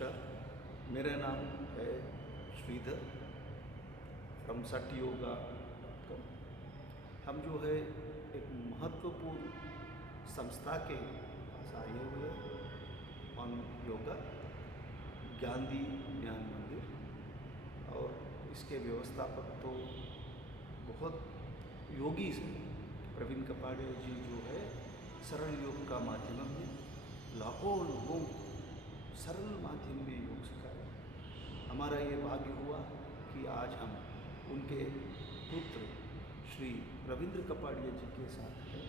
नमस्कार, मेरा नाम है श्रीधर फ्रॉम satyoga.com। हम जो है एक महत्वपूर्ण संस्था के पास आए हुए हैं ऑन योगा, गांधी ज्ञान मंदिर, और इसके व्यवस्थापक तो बहुत योगी से प्रवीण कपाड़िया जी जो है सरल योग का माध्यम में लाखों लोगों को सरल माध्यम में योग सिखाया। हमारा ये भाग्य हुआ कि आज हम उनके पुत्र श्री रविंद्र कपाड़िया जी के साथ हैं।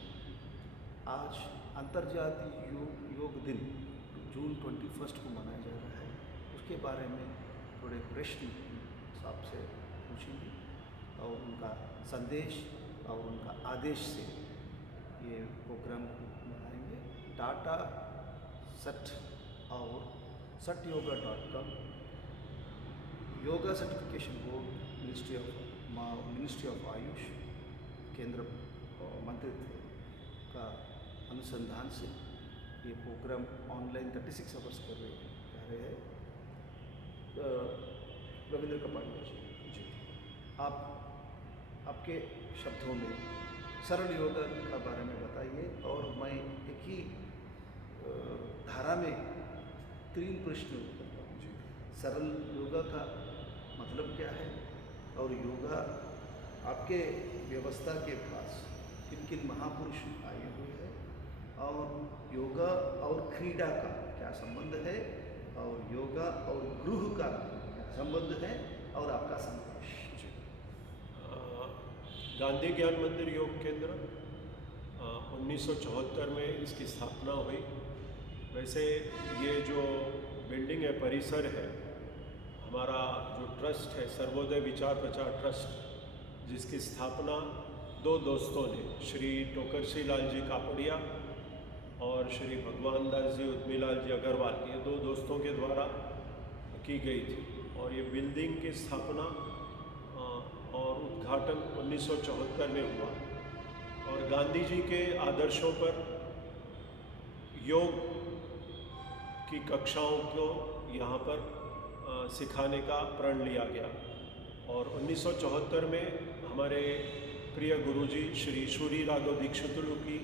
आज अंतर्राष्ट्रीय योग दिन जून 21 को मनाया जा रहा है। उसके बारे में थोड़े प्रश्न साहब से पूछेंगे और उनका संदेश और उनका आदेश से ये प्रोग्राम बनाएंगे। टाटा सट और satyoga.com, yoga certification board, ministry of Ayush, केंद्र मंत्रित्व का अनुसंधान से ये प्रोग्राम ऑनलाइन 36 आवर्स कर रहे हैं। रविंद्र कपाड़िया जी, आप आपके शब्दों में सरल योगा का बारे में बताइए। और मैं एक ही धारा में 3 प्रश्न करता हूँ। सरल योगा का मतलब क्या है, और योगा आपके व्यवस्था के पास किन किन महापुरुष आए हुए हैं, और योगा और क्रीड़ा का क्या संबंध है, और योगा और गृह का क्या संबंध है, और आपका संदेश। गांधी ज्ञान मंदिर योग केंद्र 1974 में इसकी स्थापना हुई। वैसे ये जो बिल्डिंग है, परिसर है, हमारा जो ट्रस्ट है सर्वोदय विचार प्रचार ट्रस्ट, जिसकी स्थापना 2 दोस्तों ने, श्री टोकरसी लाल जी कापड़िया और श्री भगवान दास जी उद्मीलाल जी अग्रवाल, ये 2 दोस्तों के द्वारा की गई थी। और ये बिल्डिंग की स्थापना और उद्घाटन 1974 में हुआ। और गांधी जी के आदर्शों पर योग की कक्षाओं को यहाँ पर सिखाने का प्रण लिया गया। और 1974 में हमारे प्रिय गुरुजी श्री सूरी राघव दीक्षितुलु की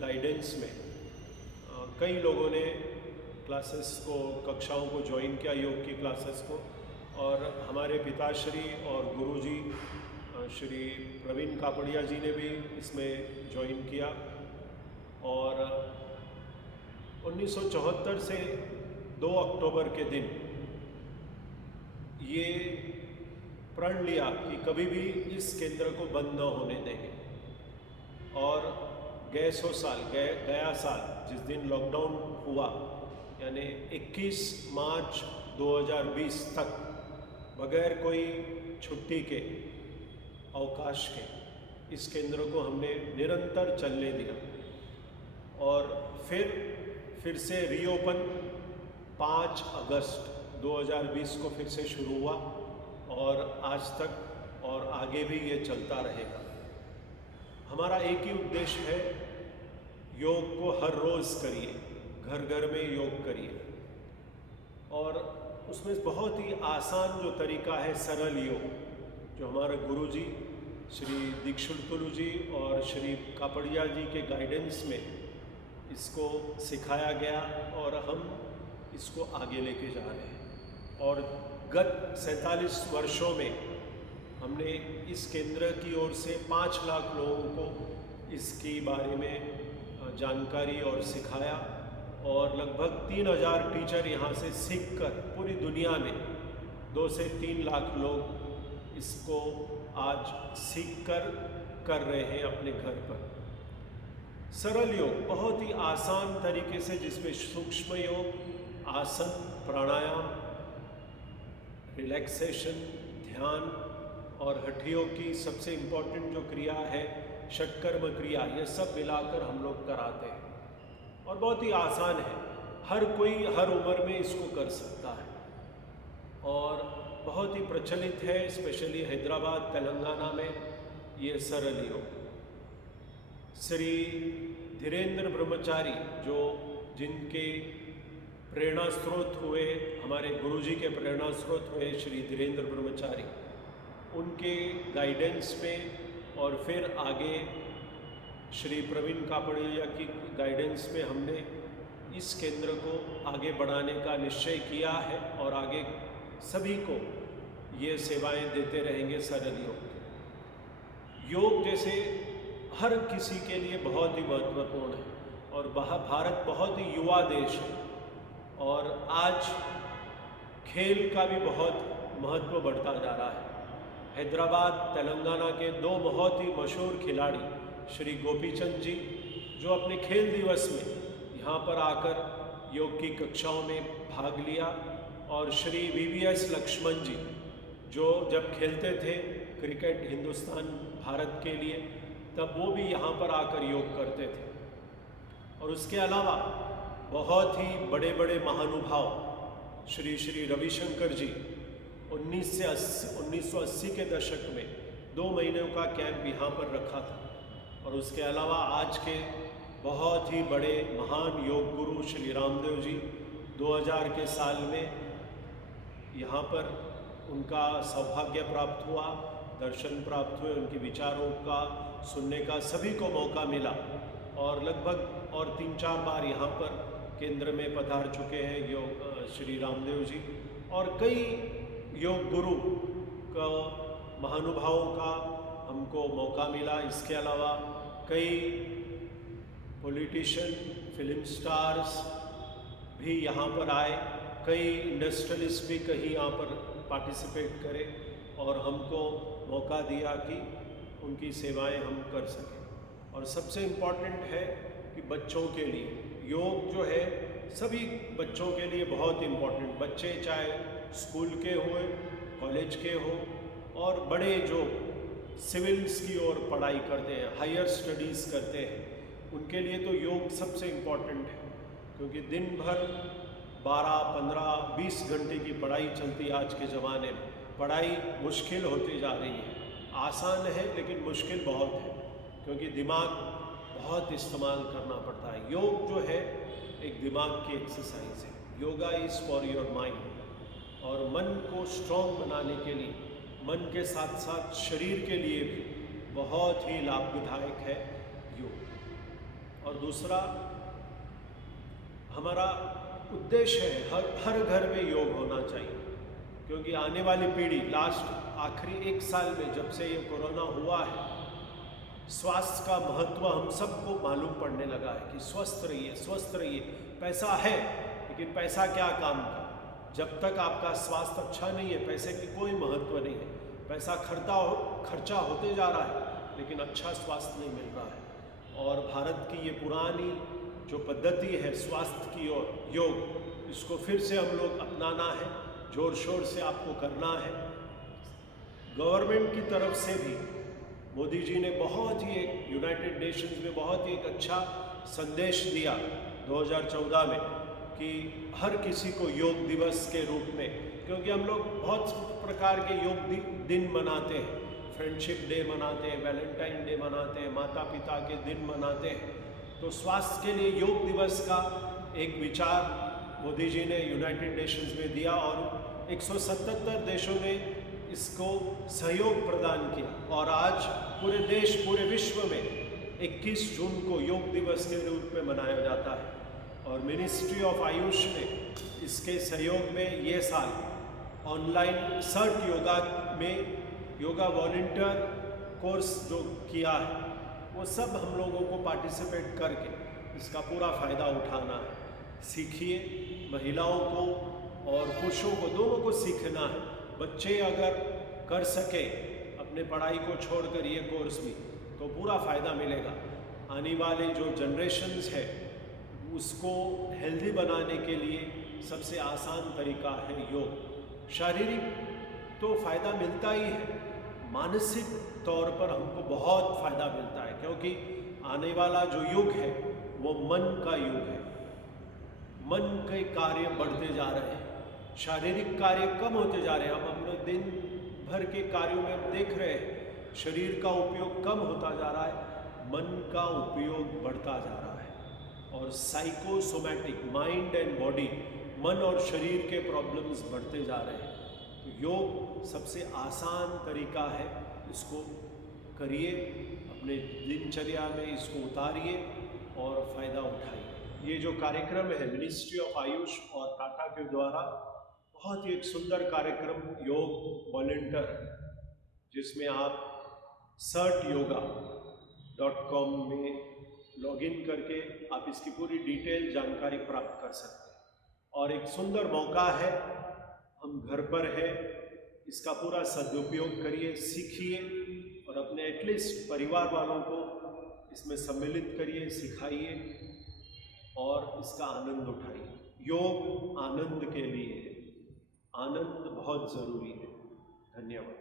गाइडेंस में कई लोगों ने क्लासेस को, कक्षाओं को ज्वाइन किया, योग की क्लासेस को। और हमारे पिताश्री और गुरुजी श्री प्रवीण कापड़िया जी ने भी इसमें ज्वाइन किया। और 1974 से 2 अक्टूबर के दिन ये प्रण लिया कि कभी भी इस केंद्र को बंद न होने देंगे। और गया साल जिस दिन लॉकडाउन हुआ, यानी 21 मार्च 2020 तक बगैर कोई छुट्टी के, अवकाश के, इस केंद्र को हमने निरंतर चलने दिया। और फिर से रीओपन 5 अगस्त 2020 को फिर से शुरू हुआ, और आज तक और आगे भी ये चलता रहेगा। हमारा एक ही उद्देश्य है, योग को हर रोज़ करिए, घर घर में योग करिए। और उसमें बहुत ही आसान जो तरीका है, सरल योग, जो हमारे गुरुजी श्री दीक्षितुलु जी और श्री कापड़िया जी के गाइडेंस में इसको सिखाया गया, और हम इसको आगे लेके जा रहे हैं। और गत 47 वर्षों में हमने इस केंद्र की ओर से 5 लाख लोगों को इसके बारे में जानकारी और सिखाया। और लगभग 3000 टीचर यहाँ से सीखकर पूरी दुनिया में 2 से 3 लाख लोग इसको आज सीखकर कर रहे हैं अपने घर पर। सरल योग बहुत ही आसान तरीके से, जिसमें सूक्ष्म योग, आसन, प्राणायाम, रिलैक्सेशन, ध्यान, और हड्डियों की सबसे इम्पोर्टेंट जो क्रिया है षटकर्म क्रिया, ये सब मिलाकर हम लोग कराते हैं। और बहुत ही आसान है, हर कोई हर उम्र में इसको कर सकता है। और बहुत ही प्रचलित है, स्पेशली हैदराबाद, तेलंगाना में ये सरल योग। श्री धीरेन्द्र ब्रह्मचारी, जो जिनके प्रेरणा स्रोत हुए, हमारे गुरुजी के प्रेरणा स्रोत हुए श्री धीरेन्द्र ब्रह्मचारी, उनके गाइडेंस में और फिर आगे श्री प्रवीण कापड़िया की गाइडेंस में हमने इस केंद्र को आगे बढ़ाने का निश्चय किया है और आगे सभी को ये सेवाएं देते रहेंगे सरल योग। योग जैसे हर किसी के लिए बहुत ही महत्वपूर्ण है और भारत बहुत ही युवा देश है और आज खेल का भी बहुत महत्व बढ़ता जा रहा है। हैदराबाद तेलंगाना के दो बहुत ही मशहूर खिलाड़ी श्री गोपीचंद जी, जो अपने खेल दिवस में यहाँ पर आकर योग की कक्षाओं में भाग लिया, और श्री VVS लक्ष्मण जी, जो जब खेलते थे क्रिकेट हिंदुस्तान भारत के लिए, तब वो भी यहाँ पर आकर योग करते थे। और उसके अलावा बहुत ही बड़े बड़े महानुभाव श्री श्री रविशंकर जी 1980 के दशक में 2 महीनों का कैंप यहाँ पर रखा था। और उसके अलावा आज के बहुत ही बड़े महान योग गुरु श्री रामदेव जी 2000 के साल में यहाँ पर उनका सौभाग्य प्राप्त हुआ, दर्शन प्राप्त हुए, उनके विचारों का सुनने का सभी को मौका मिला और लगभग और 3-4 बार यहाँ पर केंद्र में पधार चुके हैं योग श्री रामदेव जी। और कई योग गुरु का महानुभावों का हमको मौका मिला। इसके अलावा कई पॉलिटिशियन, फिल्म स्टार्स भी यहाँ पर आए, कई इंडस्ट्रियलिस्ट भी कहीं यहाँ पर पार्टिसिपेट करें और हमको मौका दिया कि उनकी सेवाएं हम कर सकें। और सबसे इम्पॉर्टेंट है कि बच्चों के लिए योग जो है सभी बच्चों के लिए बहुत इम्पॉर्टेंट, बच्चे चाहे स्कूल के हो, कॉलेज के हो और बड़े जो सिविल्स की ओर पढ़ाई करते हैं, हायर स्टडीज़ करते हैं, उनके लिए तो योग सबसे इम्पॉर्टेंट है, क्योंकि दिन भर 12, 15, 20 घंटे की पढ़ाई चलती है। आज के ज़माने में पढ़ाई मुश्किल होती जा रही है, आसान है लेकिन मुश्किल बहुत है, क्योंकि दिमाग बहुत इस्तेमाल करना पड़ता है। योग जो है एक दिमाग की एक्सरसाइज है, yoga is for your mind, और मन को स्ट्रॉन्ग बनाने के लिए, मन के साथ साथ शरीर के लिए भी बहुत ही लाभदायक है योग। और दूसरा हमारा उद्देश्य है हर घर में योग होना चाहिए, क्योंकि आने वाली पीढ़ी आखिरी 1 साल में जब से ये कोरोना हुआ है, स्वास्थ्य का महत्व हम सबको मालूम पड़ने लगा है कि स्वस्थ रहिए। पैसा है लेकिन पैसा क्या काम का, जब तक आपका स्वास्थ्य अच्छा नहीं है पैसे की कोई महत्व नहीं है। पैसा खर्चा होते जा रहा है लेकिन अच्छा स्वास्थ्य नहीं मिल रहा है। और भारत की ये पुरानी जो पद्धति है स्वास्थ्य की ओर योग, इसको फिर से हम लोग अपनाना है, जोर शोर से आपको करना है। गवर्नमेंट की तरफ से भी मोदी जी ने बहुत ही एक यूनाइटेड नेशंस में बहुत ही एक अच्छा संदेश दिया 2014 में कि हर किसी को योग दिवस के रूप में, क्योंकि हम लोग बहुत प्रकार के योग दिन मनाते हैं, फ्रेंडशिप डे मनाते हैं, वैलेंटाइन डे मनाते हैं, माता पिता के दिन मनाते हैं। तो स्वास्थ्य के लिए योग दिवस का एक विचार मोदी जी ने यूनाइटेड नेशंस में दिया और 177 देशों ने इसको सहयोग प्रदान किया। और आज पूरे देश, पूरे विश्व में 21 जून को योग दिवस के रूप में मनाया जाता है। और मिनिस्ट्री ऑफ आयुष ने इसके सहयोग में ये साल ऑनलाइन सर्ट योगा में योगा वॉलंटियर कोर्स जो किया है, वो सब हम लोगों को पार्टिसिपेट करके इसका पूरा फ़ायदा उठाना है। सीखिए, महिलाओं को और पुरुषों को दोनों को सीखना है। बच्चे अगर कर सके अपने पढ़ाई को छोड़कर ये कोर्स भी, तो पूरा फ़ायदा मिलेगा। आने वाले जो जनरेशन्स है उसको हेल्दी बनाने के लिए सबसे आसान तरीका है योग। शारीरिक तो फ़ायदा मिलता ही है, मानसिक तौर पर हमको बहुत फ़ायदा मिलता है, क्योंकि आने वाला जो युग है वो मन का युग है। मन के कार्य बढ़ते जा रहे हैं, शारीरिक कार्य कम होते जा रहे हैं। हम अपने दिन भर के कार्यों में देख रहे हैं शरीर का उपयोग कम होता जा रहा है, मन का उपयोग बढ़ता जा रहा है। और साइकोसोमैटिक, माइंड एंड बॉडी मन और शरीर के प्रॉब्लम्स बढ़ते जा रहे हैं। तो योग सबसे आसान तरीका है, इसको करिए, अपने दिनचर्या में इसको उतारिए और फ़ायदा उठाइए। ये जो कार्यक्रम है मिनिस्ट्री ऑफ आयुष और टाटा के द्वारा, बहुत ही एक सुंदर कार्यक्रम योग वॉलंटियर, जिसमें आप certyoga.com में लॉगिन करके आप इसकी पूरी डिटेल जानकारी प्राप्त कर सकते हैं। और एक सुंदर मौका है, हम घर पर है, इसका पूरा सदुपयोग करिए, सीखिए और अपने एटलीस्ट परिवार वालों को इसमें सम्मिलित करिए, सिखाइए और इसका आनंद उठाइए। योग आनंद के लिए है, आनंद बहुत ज़रूरी है। धन्यवाद।